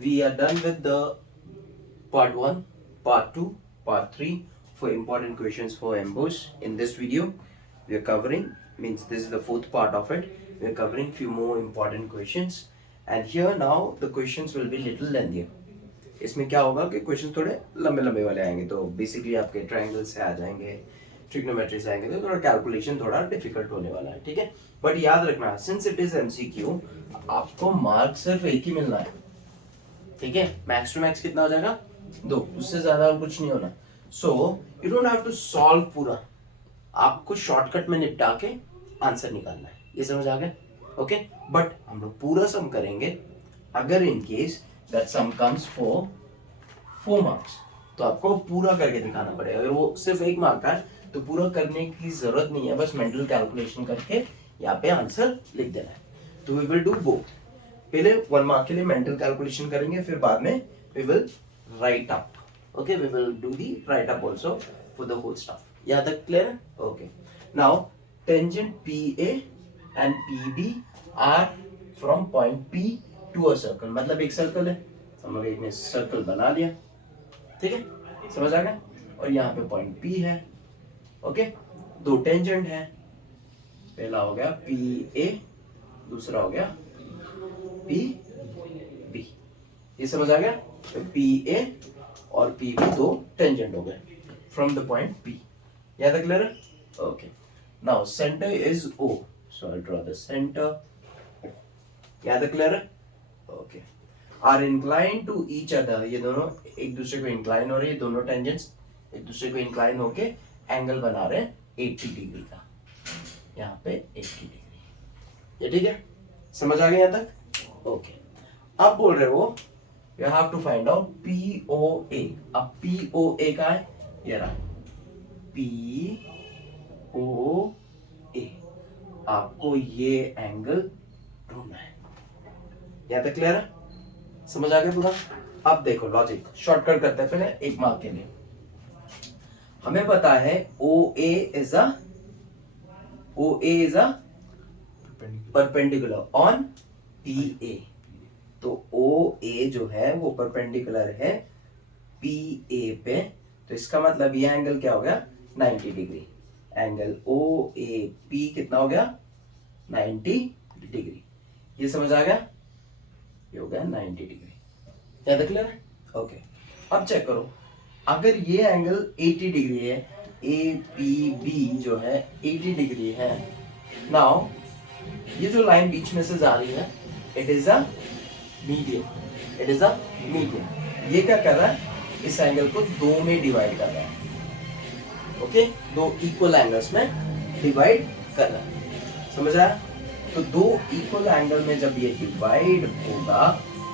we are done with the part 1, part 2, part 3 for important questions for MBOS. In this video, we are covering, means this is the fourth part of it, we are covering few more important questions, and here now the questions will be little lengthier. इसमें क्या होगा कि question थोड़े लंबे लंबे वाले आएंगे, तो बेसिकली आपके ट्रायंगल से आ जाएंगे, ट्रिग्नोमेट्री से आएंगे, तो थोड़ा कैलकुलेशन थोड़ा डिफिकल्ट होने वाला है, ठीक है। बट याद रखना, सिंस इट इज एमसीक्यू, आपको मार्क सिर्फ एक ही मिलना है, ठीक है। मैक्स टू मैक्स कितना हो जाएगा? 2, उससे ज्यादा और कुछ नहीं होना। So you don't have to solve पूरा, आपको शॉर्टकट में निपटा के आंसर निकालना है। ये समझ आ गया? ओके। बट हम लोग पूरा सम करेंगे। अगर in case that sum comes for 4 marks, तो आपको पूरा करके दिखाना पड़ेगा। अगर वो सिर्फ 1 मार्क का है तो पूरा करने की जरूरत नहीं है, बस मेंटल कैलकुलेशन करके यहाँ पे आंसर लिख देना है। तो वी विल डू बोथ। पहले 1 मार्क के लिए मेंटल कैलकुलेशन करेंगे, फिर बाद में we will write up. Okay, we will do the write up also for the whole stuff. यहाँ तक क्लियर है? Okay. Now tangent PA and PB are from point P to a circle, मतलब एक circle है, हम लोग एक ने सर्कल बना लिया, ठीक है, समझ आ गया। और यहाँ पे पॉइंट P है, ओके। 2 टेंजेंट है, पहला हो गया PA, दूसरा हो गया PB। ये समझ आ गया? तो PA और PB 2 टेंजेंट हो गए फ्रॉम द पॉइंट P। यहाँ तक क्लियर है? Okay. Now centre is O, so I draw the centre. यहाँ तक क्लियर है? Okay. Are inclined to each other, ये दोनों एक दूसरे को इंक्लाइन हो रहे हैं, दोनों टेंजेंट्स एक दूसरे को इंक्लाइन होके एंगल बना रहे हैं 80 डिग्री का, यहाँ पे 80 डिग्री। ये ठीक है? समझ आ गया यहाँ तक? ओके। अब बोल रहे हो you have to find out POA। अब POA का है, ये रहा POA। आपको ये एंगल ढूंढना है। यहाँ तक क्लियर है? समझ आ गया पूरा? अब देखो लॉजिक, शॉर्टकट करते हैं पहले 1 मार्क के लिए। हमें पता है OA is a perpendicular on PA, तो OA जो है वो परपेंडिकुलर है PA पे, तो इसका मतलब ये एंगल क्या हो गया? 90 डिग्री। एंगल OAP कितना हो गया? 90 डिग्री। ये समझ आ गया? ये हो गया 90 डिग्री। ज्यादा क्लियर है? ओके। अब चेक करो, अगर ये एंगल 80 डिग्री है, APB जो है 80 डिग्री है, नाउ ये जो लाइन बीच में से जा रही है, it is a median. It is a median. ये क्या कर रहा है? इस एंगल को 2 में डिवाइड कर रहा है, ओके, 2 इक्वल एंगल्स में डिवाइड कर रहा है। समझ आया? तो 2 इक्वल एंगल में जब ये डिवाइड होगा,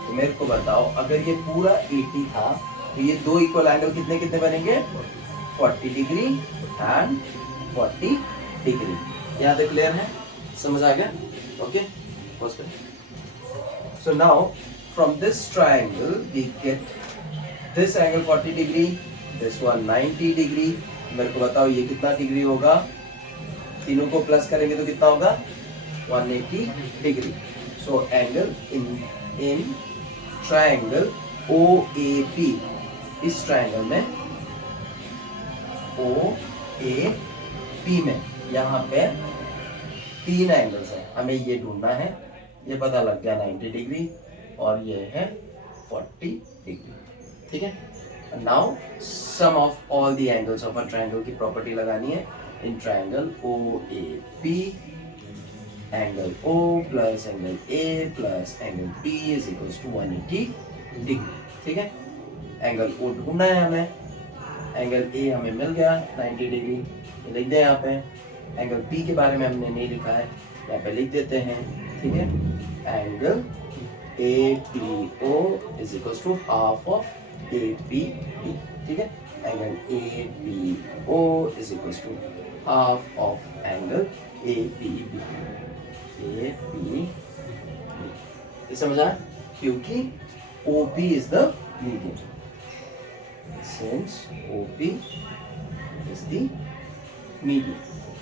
तो मेरे को बताओ, अगर ये पूरा 80 था तो ये 2 इक्वल एंगल कितने कितने बनेंगे? 40 डिग्री एंड 40 डिग्री। यहाँ तक क्लियर है? समझ आ गया? Okay. So now from this triangle we get this angle 40 degree, this one 90 degree. मेरे को बताओ ये कितना डिग्री होगा? तीनों को प्लस करेंगे तो कितना होगा? 180 degree. So angle in triangle OAP, इस ट्रायंगल में OAP में यहाँ पे 3 एंगल्स हैं, हमें ये ढूंढना है। ये पता लग गया 90 डिग्री और ये है 40 डिग्री, ठीक है। Now sum of all the angles of a triangle की प्रॉपर्टी लगानी है। In triangle OAP, angle O plus angle A plus angle B is equals to 180 degree, ठीक है। एंगल O ढूंढना है हमें, एंगल A हमें मिल गया 90 डिग्री, ये लिख दें यहाँ पे। एंगल B के बारे में हमने नहीं लिखा है, यहाँ पे लिख देते हैं, ठीक है। Angle APO is equals to half of APB, ठीक है। Angle APO is equals to half of angle APB। ये समझा? क्योंकि OP is the median, since OP is the median,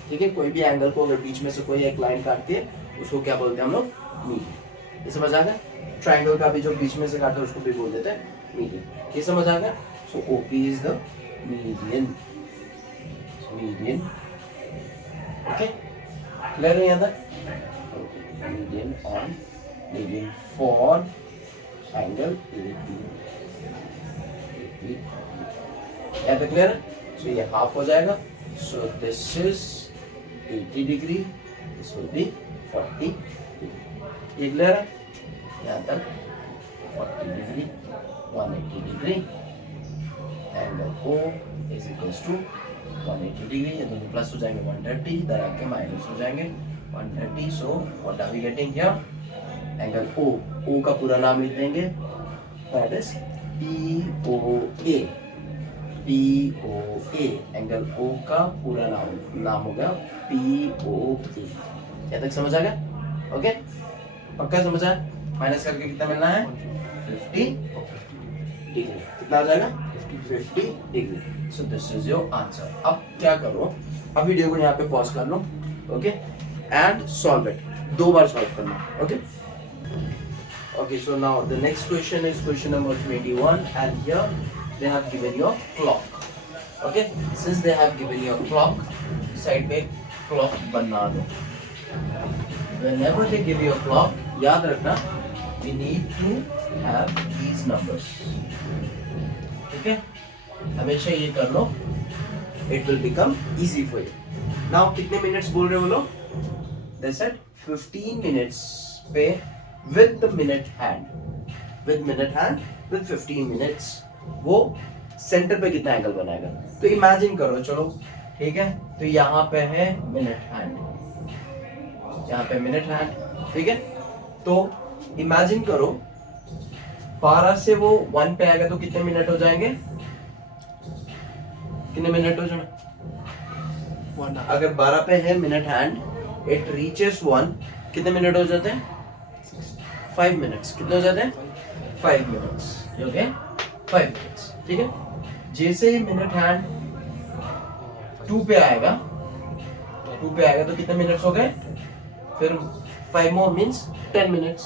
ठीक है। कोई भी एंगल को अगर बीच में से कोई एक लाइन काटती है, उसको क्या बोलते हैं हम लोग? मीडियन। ये समझ आ गया? ट्राइंगल का भी जो बीच में से काटा उसको भी बोल देते हैं मीडियन। ये समझ आ गया? So OP is the median, median. Okay, clear है यहाँ तक? Median on, median for angle AP, यहाँ तक क्लियर है? सो ये हाफ हो जाएगा। So this is 80 degree, this will be 40 degree. ये क्लियर है? यहाँ तक 40 degree, 180 degree, angle O is equals to 180 degree. ये दोनों प्लस हो जाएंगे 130, इधर आपके माइनस हो जाएंगे 130। So what are we getting here? Angle O का पूरा नाम लिख देंगे, that is POA। POA, angle O का पूरा नाम हो गया POA। क्या तक समझ आ गया? ओके, पक्का समझ आया? माइनस करके कितना मिलना है? 50 डिग्री। कितना आ जाएगा? 50 degree. So this is your answer. अब क्या करो, अब वीडियो को यहाँ पे पॉज कर लो, ओके, एंड सॉल्व इट। 2 बार सॉल्व करना, okay. Okay, so now the next question is question number 21, and here they have given your clock. Okay, since they have given your clock, side पे clock बना दो। Whenever they give you a clock, याद रखना, we need to have these numbers. ठीक है? हमेशा ये कर लो, it will become easy for you. Now कितने मिनट्स बोल रहे हो लोग? They said 15 minutes पे with the minute hand, with minute hand, with 15 minutes, वो सेंटर पे कितना एंगल बनाएगा? तो इमेजिन करो, चलो ठीक है, तो यहाँ पे है मिनट हैंड, यहाँ पे मिनट हैंड, ठीक है। तो इमेजिन करो 12 से वो 1 पे आएगा तो कितने मिनट हो जाएंगे? कितने मिनट हो जाएंगे? अगर 12 पे है मिनट हैंड, इट रीचेस 1, कितने मिनट हो जाते हैं? 5 मिनट्स। कितने हो जाते हैं? 5 मिनट्स। ओके, 5 मिनट्स, ठीक है। जैसे ही मिनट हैंड 2 पे आएगा, 2 पे आएगा तो कितने मिनट्स हो गए? फिर 5 मोर मींस 10 मिनट्स।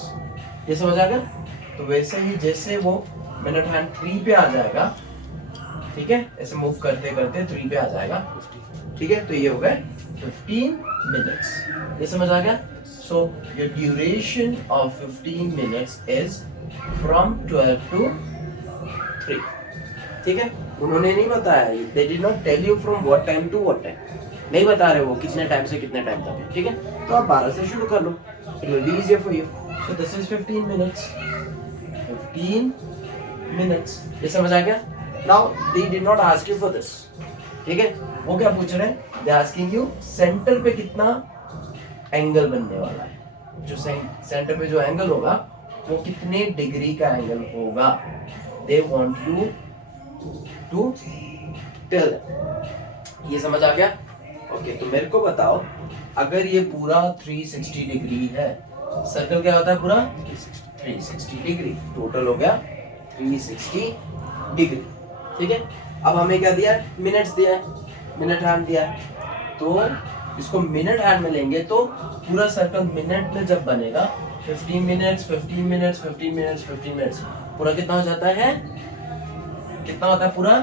ये समझ आ गया? तो वैसे ही जैसे वो मिनट हैंड 3 पे आ जाएगा, ठीक है, ऐसे मूव करते करते 3 पे आ जाएगा, ठीक है, तो ये हो गए 15 मिनट्स। ये समझ आ गया? So your duration of 15 minutes is from 12 to 3. ठीक है? उन्होंने नहीं बताया, they did not tell you from what time to what time. नहीं बता रहे वो कितने टाइम से कितने टाइम तक है, ठीक है? तो आप 12 से शुरू कर लो, it will be easier for you. So this is 15 minutes. 15 minutes. ये समझ आ गया? Now they did not ask you for this. ठीक है? वो क्या पूछ रहे हैं? They asking you सेंटर पे कितना एंगल बनने वाला है, जो सेंटर पे जो एंगल होगा वो कितने डिग्री का एंगल होगा। They want you to tell. ये समझ आ गया? ओके, तो मेरे को बताओ, अगर ये पूरा 360 डिग्री है, सर्कल क्या होता है पूरा? 360 डिग्री। टोटल हो गया 360 डिग्री, ठीक है। अब हमें क्या दिया है? मिनट्स दिया है, मिनट हैंड दिया है, तो इसको मिनट हैंड में लेंगे तो पूरा सर्कल मिनट में जब बनेगा 15 मिनट्स 15 मिनट्स 15 मिनट्स 15 मिनट्स, पूरा कितना हो जाता है? कितना होता है पूरा?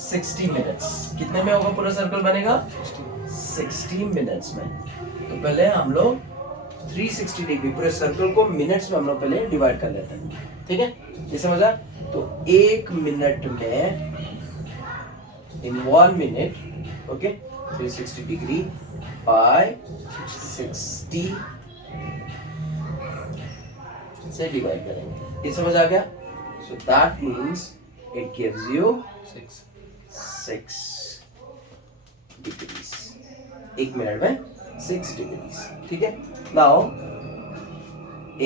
60 मिनट्स। कितने में होगा पूरा सर्कल बनेगा? 60 मिनट्स में। तो पहले हम लोग 360 डिग्री पूरे सर्कल को मिनट्स में हम लोग पहले डिवाइड कर लेते हैं, ठीक है? ये समझा? तो 1 मिनट में, in 1 minute, okay, 360 degree by 60 से डिवाइड करेंगे। ये समझ आ गया? So that means it gives you 6 degrees। 1 minute में 6 degrees, ठीक है। Now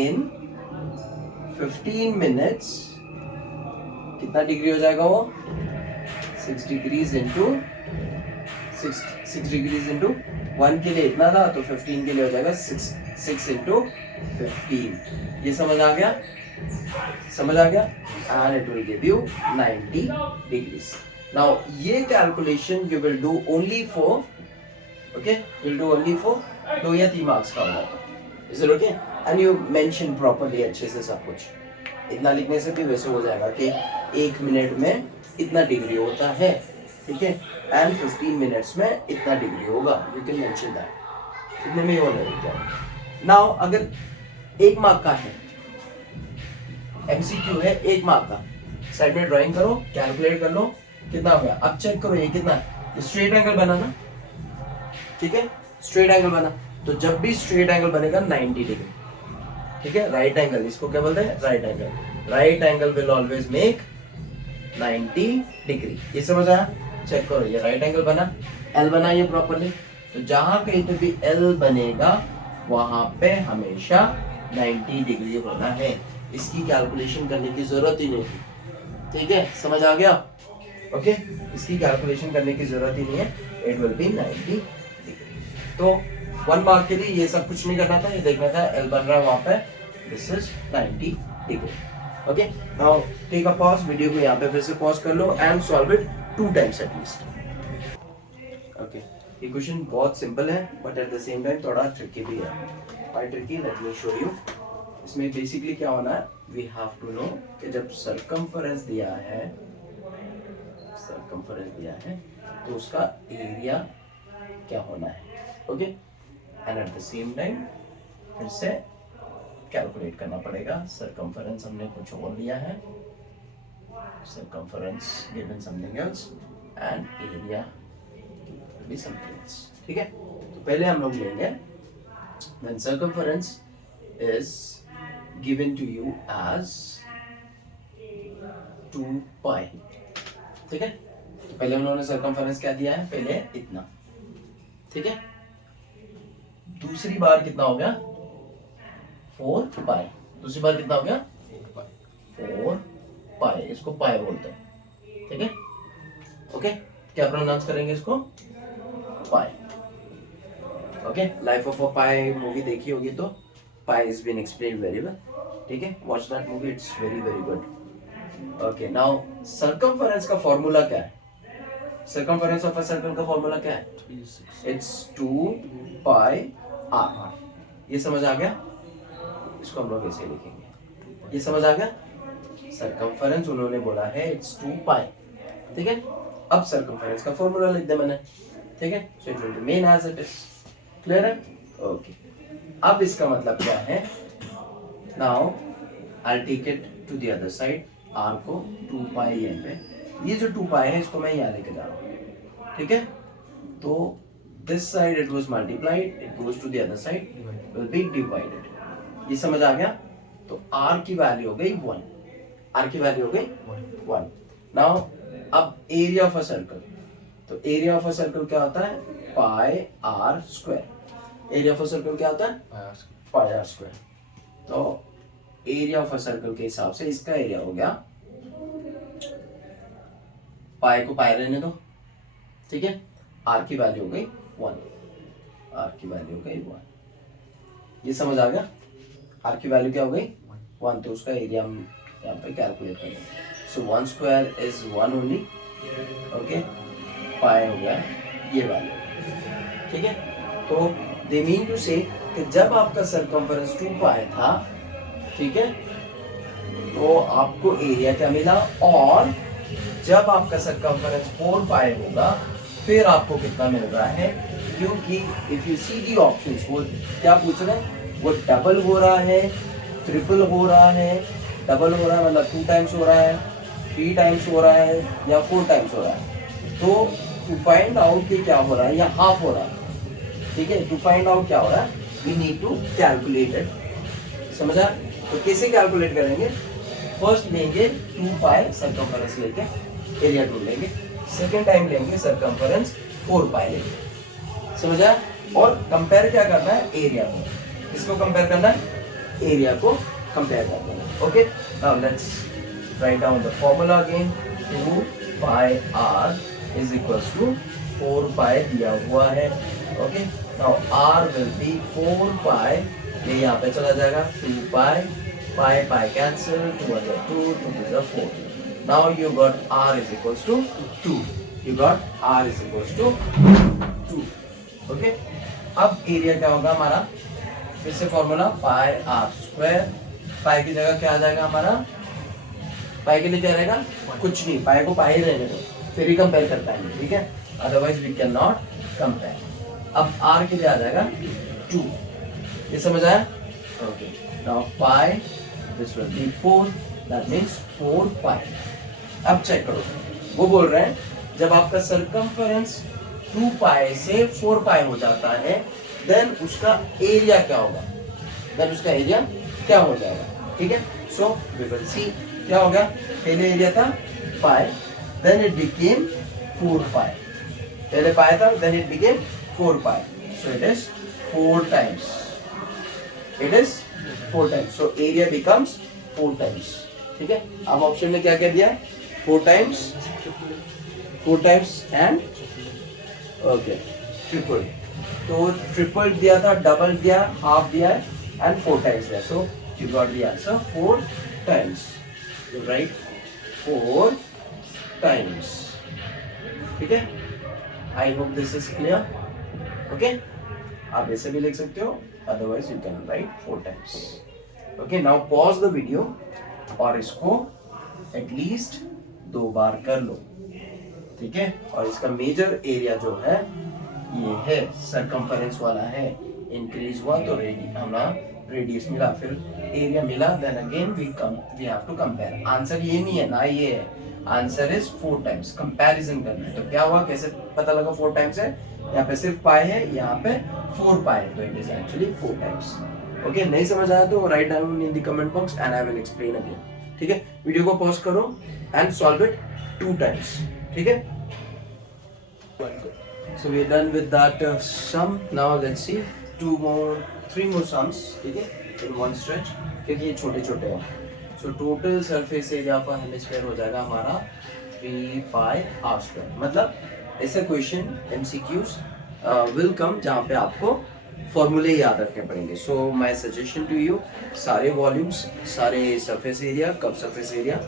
in 15 minutes कितना डिग्री हो जाएगा वो? 6 degrees into 6 degrees into 1 के लिए इतना था, तो 15 के लिए हो जाएगा 6 into 15। ये समझ आ गया? समझ आ गया? And it will give you 90 degrees. Now ये calculation you will do only for, okay, you'll do only for 2 या 3 marks का होगा। Is it okay? And you mention properly, अच्छे से सब कुछ। इतना लिखने से भी वैसे हो जाएगा कि 1 मिनट में इतना डिग्री होता है, ठीक है, एंड 15 मिनट्स में इतना डिग्री होगा, यू कैन मेंशन दैट। इतने में ही होने लग जाएगा। नाउ अगर 1 मार्क का है, एमसीक्यू है 1 मार्क का, साइड में ड्राइंग करो, कैलकुलेट कर लो कितना हो गया। अब चेक करो ये कितना है, स्ट्रेट एंगल बना ना, ठीक है, स्ट्रेट एंगल बना। तो जब भी स्ट्रेट एंगल बनेगा 90 डिग्री, ठीक है, राइट एंगल, इसको क्या बोलते हैं, right angle. Right angle will always make 90 degree. ये समझ आया? चेक करो, ये राइट एंगल बना, एल बना ये प्रॉपर्ली। तो जहां कहीं पे भी एल बनेगा वहां पे हमेशा 90 डिग्री होना है। इसकी कैलकुलेशन करने की जरूरत ही नहीं थी, ठीक है, समझ आ गया? ओके, इसकी कैलकुलेशन करने की जरूरत ही नहीं है, इट विल बी 90 डिग्री। तो 1 मार्क के लिए ये सब कुछ नहीं करना था, ये देखना था एल बन रहा है वहां पे, this is 90 degree. Okay, now take a pause, video को यहाँ पे फिर से पॉज कर लो and solve it 2 times at least. Okay, ये क्वेश्चन बहुत सिंपल है but at the same time थोड़ा ट्रिकी भी है। Why tricky, let me show you. इसमें बेसिकली क्या होना है, वी हैव टू नो कि जब सर्कमफरेंस दिया है, तो उसका एरिया क्या होना है। Okay, and eight the same time फिर से कैलकुलेट करना पड़ेगा। सर्कमफरेंस हमने कुछ और लिया है, circumference given something else and area भी समथिंग एल्स, ठीक है। तो पहले हम लोग लेंगे when circumference is given to you as 2 pi, ठीक है। तो पहले उन्होंने सर्कमफरेंस क्या दिया है, पहले इतना, ठीक है। दूसरी बार कितना हो गया, 4 पाई। दूसरी बार कितना हो गया, 4 पाई। इसको पाई बोलते हैं, ठीक है। ओके, क्या प्रोनाउंस करेंगे इसको, pi. Okay, life of a pi movie देखी होगी तो pi is been explained very well, ठीक है, watch that movie, it's very very good. Okay, now circumference का फॉर्मूला क्या है, सर्कमफरेंस ऑफ अ सर्कल का फॉर्मूला क्या है, इट्स 2 पाई आर। ये समझ आ गया? इसको हम लोग ऐसे लिखेंगे, ये समझ आ गया? सर्कमफरेंस उन्होंने बोला है इट्स 2 पाई, ठीक है। अब सर्कमफरेंस का फॉर्मूला लिख दे मैंने, ठीक है, so it will remain as it is. Clear है? ओके, अब इसका मतलब क्या है, now I will take it to the other side, R को 2 पाई यहाँ पे, ये जो 2 पाई है इसको मैं यहाँ लेके जा रहा हूँ, ठीक है। तो this side it was multiplied, it goes to the other side, will be divided. ये समझ आ गया? तो r की वैल्यू हो गई 1, r की वैल्यू हो गई 1। नाउ अब एरिया ऑफ अ सर्कल, तो एरिया ऑफ अ सर्कल क्या होता है, pi r square. Area of a circle क्या होता है, पाई आर स्क्वायर। तो एरिया ऑफ अ सर्कल के हिसाब से इसका एरिया हो गया, पाई को पाई रहने दो, ठीक है, आर की वैल्यू हो गई 1, आर की वैल्यू हो गई 1। ये समझ आ गया? आर की वैल्यू क्या हो गई 1, तो उसका एरिया हम यहाँ पे कैलकुलेट करेंगे। सो 1 स्क्वायर इज 1 ओनली, ओके, पाई हो गया ये वैल्यू, ठीक है। तो दे मीन टू से कि जब आपका सर्कमफरेंस 2 पाई था, ठीक है, तो आपको एरिया क्या मिला, और जब आपका सर्कमफरेंस 4 पाई होगा फिर आपको कितना मिल रहा है, क्योंकि if you see the options, वो क्या पूछ रहे हैं, वो डबल हो रहा है, ट्रिपल हो रहा है। डबल हो रहा है मतलब 2 टाइम्स हो रहा है, 3 टाइम्स हो रहा है, या 4 टाइम्स हो रहा है। तो टू फाइंड आउट कि क्या हो रहा है, या हाफ हो रहा है, ठीक है, टू फाइंड आउट क्या हो रहा है, we need to calculate it. समझा? तो कैसे कैलकुलेट करेंगे, फर्स्ट लेंगे 2 पाई सर्कमफरेंस लेके एरिया ढूंढ लेंगे, सेकेंड टाइम लेंगे सर्कमफरेंस 4 पाई लेंगे, समझा? और कंपेयर क्या करना है, एरिया को, किसको कंपेयर करना है, एरिया को कंपेयर करना है। Okay, now let's write down the formula again, 2 pi R is equals to 4 pi दिया हुआ है। Okay, now R will be 4 pi, ये यहाँ पे चला जाएगा 2 pi, pi pi cancel, 2 is 2, 2 is 4। Now you got r is equals to 2. You got r is equals to 2. Okay? अब area क्या होगा हमारा, फिर से फॉर्मूला पाई आर स्क्वायर, पाई की जगह क्या आ जाएगा हमारा, पाई के लिए क्या रहेगा, कुछ नहीं, पाई को पाई रहने दो, फिर ही कंपेयर कर पाएंगे, ठीक है, otherwise we can not compare. अब आर के लिए आ जाएगा 2, ये समझ आया? Okay, now pi this will be 4, that means 4 pi. अब चेक करो, वो बोल रहे हैं जब आपका सरकमफेरेंस 2 पाई से 4 पाई हो जाता है, देन उसका एरिया क्या होगा, देन उसका एरिया क्या हो जाएगा, ठीक है। सो वी विल सी क्या हो गया, पहले एरिया था pi, then it became 4 pi, पहले पाई था, then it became 4 pi, so it is 4 times, it is 4 times, so area becomes 4 times, ठीक है। अब ऑप्शन में क्या क्या दिया है, 4 times, 4 times and okay triple, तो ट्रिपल दिया था, डबल दिया, हाफ दिया एंड 4 टाइम्स दिया, so you got the answer 4 times, you right 4 times, ठीक है। I hope this is clear, okay. आप ऐसे भी लिख सकते हो, otherwise you can write 4 times, okay. Now pause the video और इसको एटलीस्ट 2 बार कर लो, ठीक है। और इसका मेजर एरिया जो है ये है, सरकमफेरेंस वाला है, इंक्रीज हुआ तो हमारा रेडियस मिला, फिर एरिया मिला, then again we have to compare. Answer ये नहीं है ना, ये है आंसर इज 4 टाइम्स, कंपैरिजन करना है। तो क्या हुआ, कैसे पता लगा 4 टाइम्स है, यहाँ पे सिर्फ पाई है, यहाँ पे 4 पाई, तो it is actually 4 times, okay. नहीं समझ आया तो write down in the comment box and I will explain again, ठीक है। वीडियो को पॉज करो एंड सॉल्व इट 2 टाइम्स, ठीक है। So we are done with that sum. Now let's see 3 more sums, ठीक है, in one stretch, क्योंकि ये छोटे छोटे हैं। So total surface area for hemisphere हो जाएगा हमारा 3 pi r square। मतलब ऐसे क्वेश्चन MCQs will come जहाँ पे आपको फॉर्मूले याद रखने पड़ेंगे। So my suggestion to you, सारे वॉल्यूम्स, सारे सरफेस एरिया, कब सरफेस एरिया,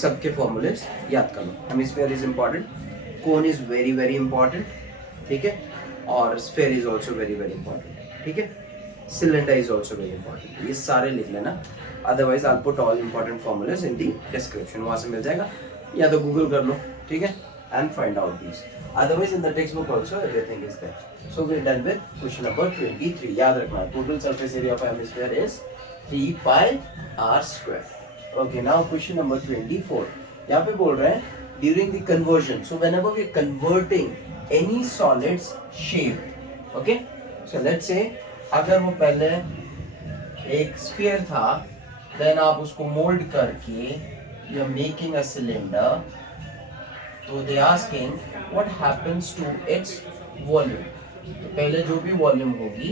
सबके फॉर्मूलेस याद कर लो। Hemisphere is important, cone is very very important, ठीक है, और sphere is also very very important, ठीक है, cylinder is also very important, ये सारे लिख लेना। Otherwise I put all important formulas in the description, वहाँ से मिल जाएगा, या तो गूगल कर लो, ठीक है, and find out these. Otherwise in the textbook also everything is there. So we're done with question number 23. याद रखना, total surface area of hemisphere is 3 pi r square. Okay, now question number 24. यहाँ पे बोल रहे हैं during the conversion. So whenever we're converting any solid's shape, okay? So let's say अगर वो पहले एक sphere था, then आप उसको mold करके you're making a cylinder. So they asking what happens to its volume. तो पहले जो भी वॉल्यूम होगी,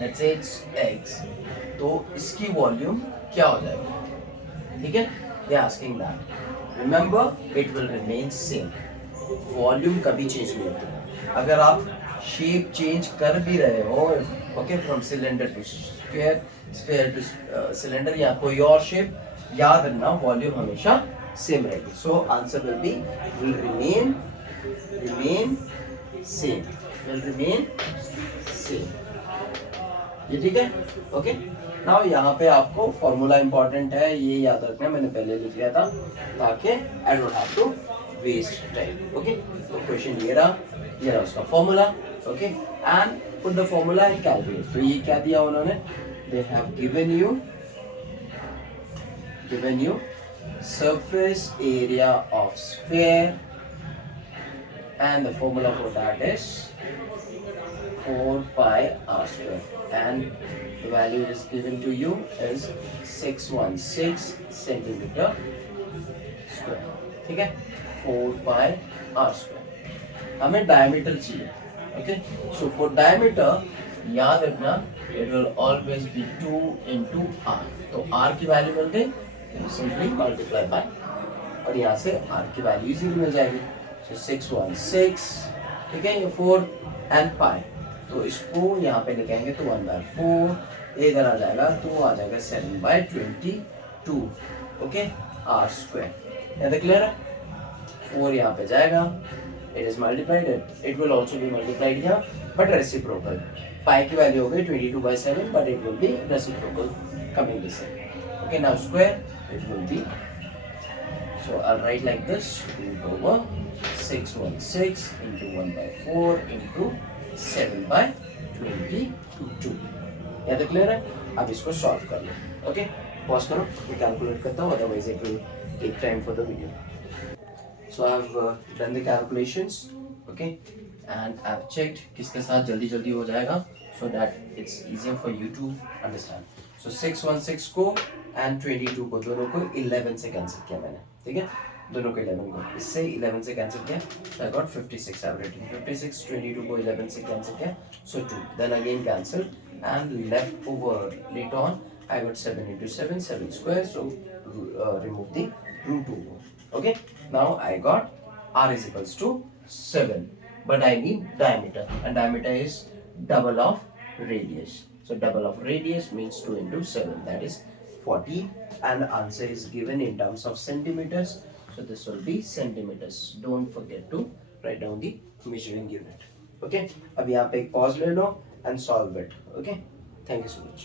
let's say it's x, तो इसकी वॉल्यूम क्या हो जाएगी, ठीक है, they asking that. Remember, it will remain same. Volume कभी चेंज नहीं होती। अगर आप शेप चेंज कर भी रहे हो, okay, from cylinder to sphere, sphere to cylinder या कोई और शेप, याद रखना वॉल्यूम हमेशा सेम रहेगी। So answer will be will remain same, will remain same, ये ठीक है, ओके। नाउ यहाँ पे आपको फॉर्मूला इंपॉर्टेंट है, ये याद रखना, मैंने पहले लिख लिया था ताकि I don't have to waste time, okay. तो क्वेश्चन ये रहा उसका formula, okay, and put the formula and calculate. तो ये क्या दिया उन्होंने, they have given you surface area of sphere and the formula for that is 4 pi r square and the value is given to you is 616 centimeter square, ठीक है, 4 pi r square। हमें diameter चाहिए, okay, so for diameter याद रखना it will always be 2 into r। तो r की value मिल गई, simply multiply by, और यहाँ से r की वैल्यू इजीली मिल जाएगी, so 616, ठीक है, ये 4 एंड पाई, तो इसको यहाँ पे लिखेंगे तो 1/4, ये इधर आ जाएगा तो आ जाएगा 7/22, ओके, r स्क्वायर। यहाँ तक क्लियर है, 4 यहाँ पे जाएगा, it is multiplied, it will also be multiplied here but reciprocal। pi की वैल्यू हो गई 22/7, but it will be reciprocal coming this side. Okay, now square it will be, so I'll write like this, root over 616 into 1/4 into 7/22. याद clear है? अब इसको solve कर लो. Okay, pause करो, मैं कैलकुलेट करता हूँ, otherwise it will take time for the video. So I have done the calculations, okay, and I have checked किसके साथ जल्दी जल्दी हो जाएगा, so that it's easier for you to understand. So 616 को and 22 को दोनों को 11 से कैंसिल किया मैंने, ठीक है, दोनों को 11 को इससे 11 से कैंसिल किया, so I got 56. I have written 56, 22 को 11 से कैंसिल किया, so 2, then again cancel, and left over later on I got 7 into 7, 7 square, so remove the root over. Okay, now I got r is equals to 7, but I need diameter, and diameter is double of radius. So double of radius means 2 into 7, that is 40, and answer is given in terms of centimeters. So this will be centimeters. Don't forget to write down the measuring unit. Okay, अब यहाँ पे एक pause ले लो and solve it. Okay, thank you so much.